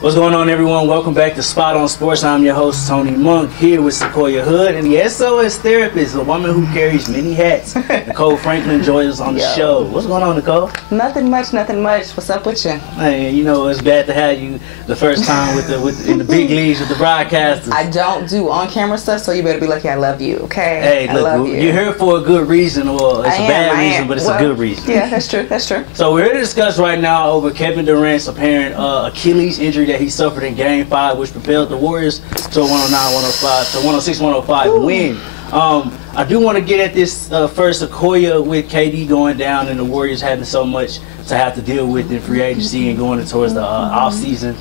What's going on, everyone? Welcome back to Spot on Sports. I'm your host, Tony Monk, here with Sequoia Hood and the SOS therapist, a woman who carries many hats. Nicole Franklin joins us on the show. What's going on, Nicole? Nothing much, nothing much. What's up with you? Hey, you know, it's bad to have you the first time in the big leagues with the broadcasters. I don't do on-camera stuff, so you better be lucky I love you, okay? Hey, look, I love you. You're here for a good reason, or it's a bad reason, but it's a good reason. Yeah, that's true, that's true. So we're here to discuss right now over Kevin Durant's apparent Achilles injury that he suffered in Game 5, which propelled the Warriors to a 106-105 win. I do want to get at this first, Sequoia, with KD going down and the Warriors having so much to have to deal with in free agency and going towards the offseason.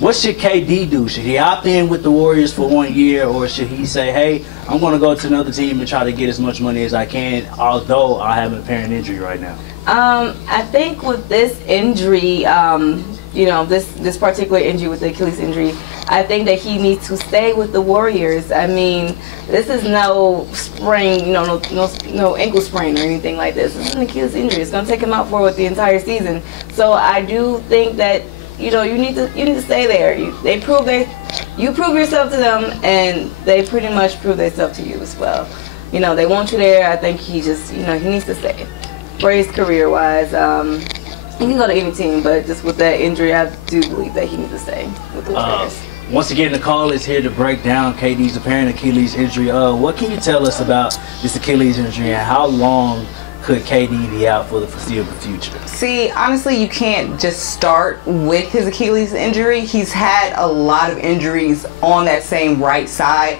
What should KD do? Should he opt in with the Warriors for 1 year, or should he say, hey, I'm going to go to another team and try to get as much money as I can, although I have an apparent injury right now? I think with this injury, you know, this particular injury with the Achilles injury, I think that he needs to stay with the Warriors. I mean, this is no sprain, you know, no ankle sprain or anything like this. This is an Achilles injury. It's going to take him out for the entire season. So I do think that, you know, you need to stay there. You prove yourself to them, and they pretty much prove themselves to you as well. You know, they want you there. I think he just, you know, he needs to stay. For his career-wise, he can go to any team, but just with that injury, I do believe that he needs to stay with the Warriors. Once again, Nicole is here to break down KD's apparent Achilles injury. What can you tell us about this Achilles injury, and how long could KD be out for the foreseeable future? See, honestly, you can't just start with his Achilles injury. He's had a lot of injuries on that same right side.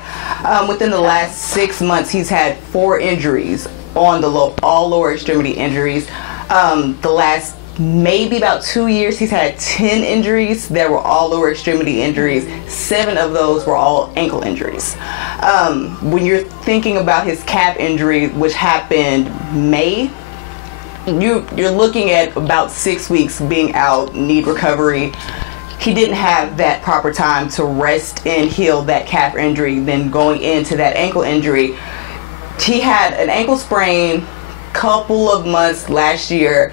Within the last 6 months, he's had 4 injuries on the all lower extremity injuries. The last maybe about 2 years, he's had 10 injuries that were all lower extremity injuries. 7 of those were all ankle injuries. When you're thinking about his calf injury, which happened May, you're looking at about 6 weeks being out, need recovery. He didn't have that proper time to rest and heal that calf injury, then going into that ankle injury. He had an ankle sprain couple of months last year.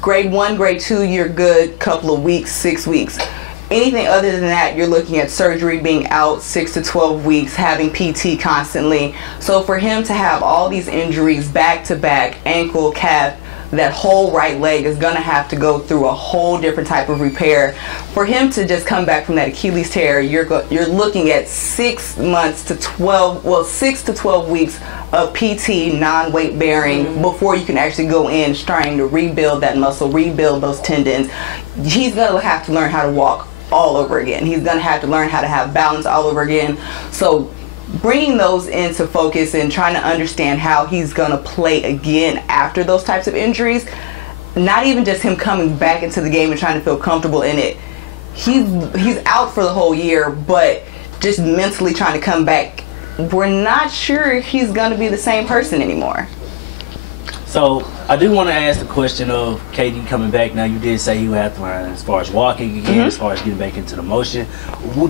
Grade 1, grade 2, you're good, couple of weeks, 6 weeks. Anything other than that, you're looking at surgery, being out 6 to 12 weeks, having PT constantly. So for him to have all these injuries back to back, ankle, calf, that whole right leg is going to have to go through a whole different type of repair. For him to just come back from that Achilles tear, you're looking at 6 months to 12, well, 6 to 12 weeks of PT, non-weight bearing, before you can actually go in trying to rebuild that muscle, rebuild those tendons. He's going to have to learn how to walk all over again. He's going to have to learn how to have balance all over again. So bringing those into focus and trying to understand how he's going to play again after those types of injuries, not even just him coming back into the game and trying to feel comfortable in it. He's out for the whole year, but just mentally trying to come back, we're not sure if he's going to be the same person anymore. So I do want to ask the question of KD coming back. Now, you did say he would have to learn as far as walking again, as far as getting back into the motion.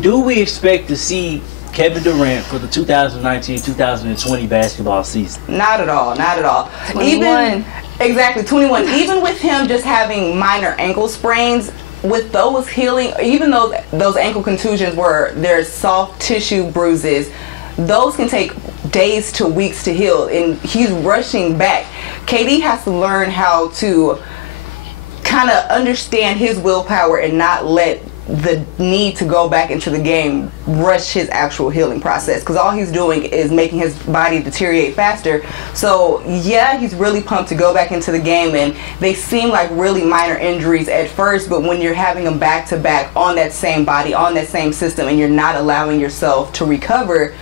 Do we expect to see Kevin Durant for the 2019-2020 basketball season? Not at all, not at all. 21. Exactly, 21. Even with him just having minor ankle sprains, with those healing, even though those ankle contusions were their soft tissue bruises, those can take days to weeks to heal, and he's rushing back. KD has to learn how to kind of understand his willpower and not let the need to go back into the game rush his actual healing process, because all he's doing is making his body deteriorate faster. So yeah, he's really pumped to go back into the game, and they seem like really minor injuries at first, but when you're having them back to back on that same body, on that same system, and you're not allowing yourself to recover,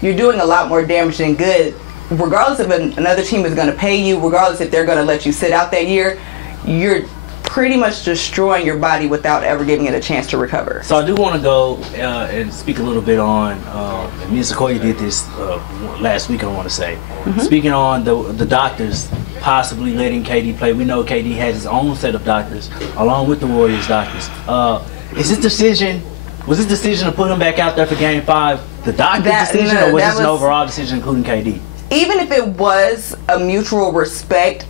you're doing a lot more damage than good. Regardless if another team is going to pay you, regardless if they're going to let you sit out that year, you're pretty much destroying your body without ever giving it a chance to recover. So I do want to go and speak a little bit on, and me and Sequoia did this last week, I want to say. Speaking on the doctors possibly letting KD play. We know KD has his own set of doctors, along with the Warriors doctors. Was this decision to put him back out there for Game 5 the doctor's decision, or was this an overall decision including KD? Even if it was a mutual respect,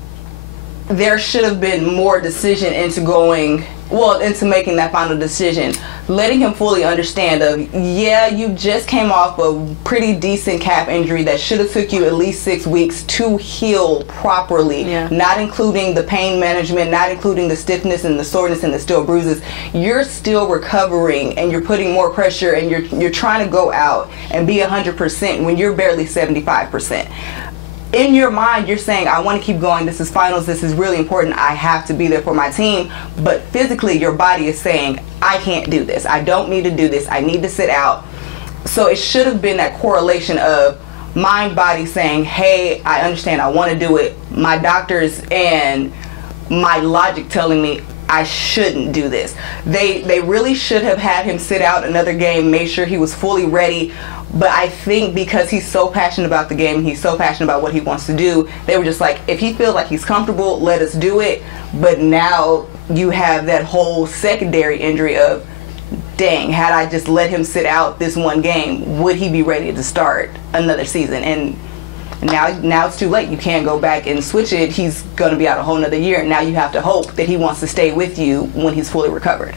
there should have been more decision into going into making that final decision, letting him fully understand of, yeah, you just came off a pretty decent calf injury that should have took you at least 6 weeks to heal properly, not including the pain management, not including the stiffness and the soreness and the still bruises. You're still recovering, and you're putting more pressure, and you're trying to go out and be 100% when you're barely 75%. In your mind, you're saying, I want to keep going. This is finals. This is really important. I have to be there for my team. But physically, your body is saying, I can't do this. I don't need to do this. I need to sit out. So it should have been that correlation of mind, body saying, hey, I understand. I want to do it. My doctors and my logic telling me I shouldn't do this. They really should have had him sit out another game, made sure he was fully ready. But I think because he's so passionate about the game, he's so passionate about what he wants to do, they were just like, if he feels like he's comfortable, let us do it. But now you have that whole secondary injury of, dang, had I just let him sit out this one game, would he be ready to start another season? And now it's too late. You can't go back and switch it. He's going to be out a whole nother year. And now you have to hope that he wants to stay with you when he's fully recovered.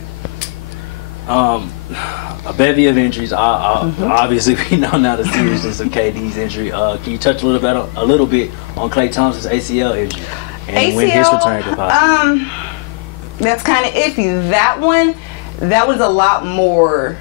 A bevy of injuries. Obviously, we know now the seriousness of KD's injury. Can you touch a little bit on Klay Thompson's ACL injury and when his return could possibly? That's kind of iffy. That was a lot more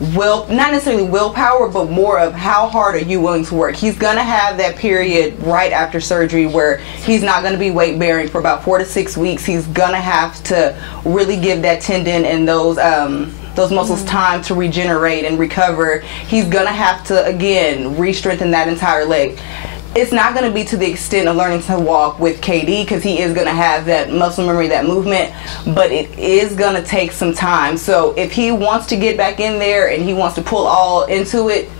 not necessarily willpower, but more of how hard are you willing to work. He's gonna have that period right after surgery where he's not gonna be weight bearing for about 4 to 6 weeks. He's gonna have to really give that tendon and those muscles time to regenerate and recover. He's gonna have to, again, re-strengthen that entire leg. It's not going to be to the extent of learning to walk with KD, because he is going to have that muscle memory, that movement, but it is going to take some time. So if he wants to get back in there and he wants to pull all into it,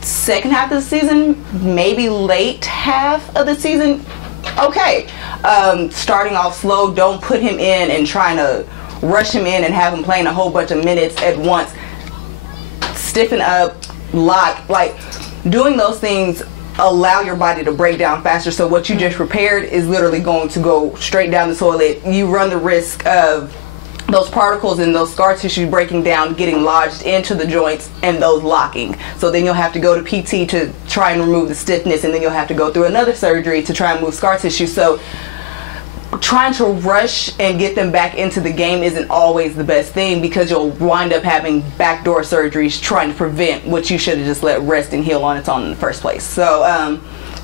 second half of the season, maybe late half of the season, okay. Starting off slow, don't put him in and trying to rush him in and have him playing a whole bunch of minutes at once. Stiffen up, lock, like doing those things allow your body to break down faster. So what you just repaired is literally going to go straight down the toilet. You run the risk of those particles and those scar tissue breaking down, getting lodged into the joints, and those locking. So then you'll have to go to PT to try and remove the stiffness, and then you'll have to go through another surgery to try and move scar tissue. So trying to rush and get them back into the game isn't always the best thing, because you'll wind up having backdoor surgeries trying to prevent what you should have just let rest and heal on its own in the first place. So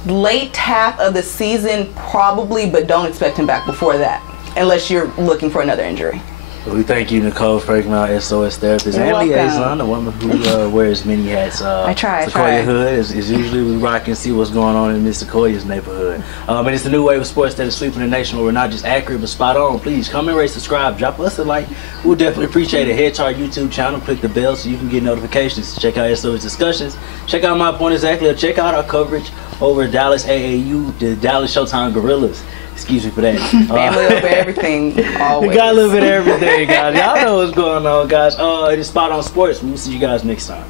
late half of the season probably, but don't expect him back before that unless you're looking for another injury. We thank you, Nicole, for being our SOS therapist and liaison, the woman who wears many hats. I try. Sequoia Hood is usually we rock and see what's going on in Miss Sequoia's neighborhood. And it's the new wave of sports that is sweeping the nation, where we're not just accurate but spot on. Please comment, rate, subscribe, drop us a like. We'll definitely appreciate it. Head to our YouTube channel, click the bell so you can get notifications. Check out SOS discussions. Check out My Point Exactly, or check out our coverage over at Dallas AAU, the Dallas Showtime Gorillas. Excuse me for that. Family over everything, always. We got a little bit of everything, guys. Y'all know what's going on, guys. It is Spot on Sports. We'll see you guys next time.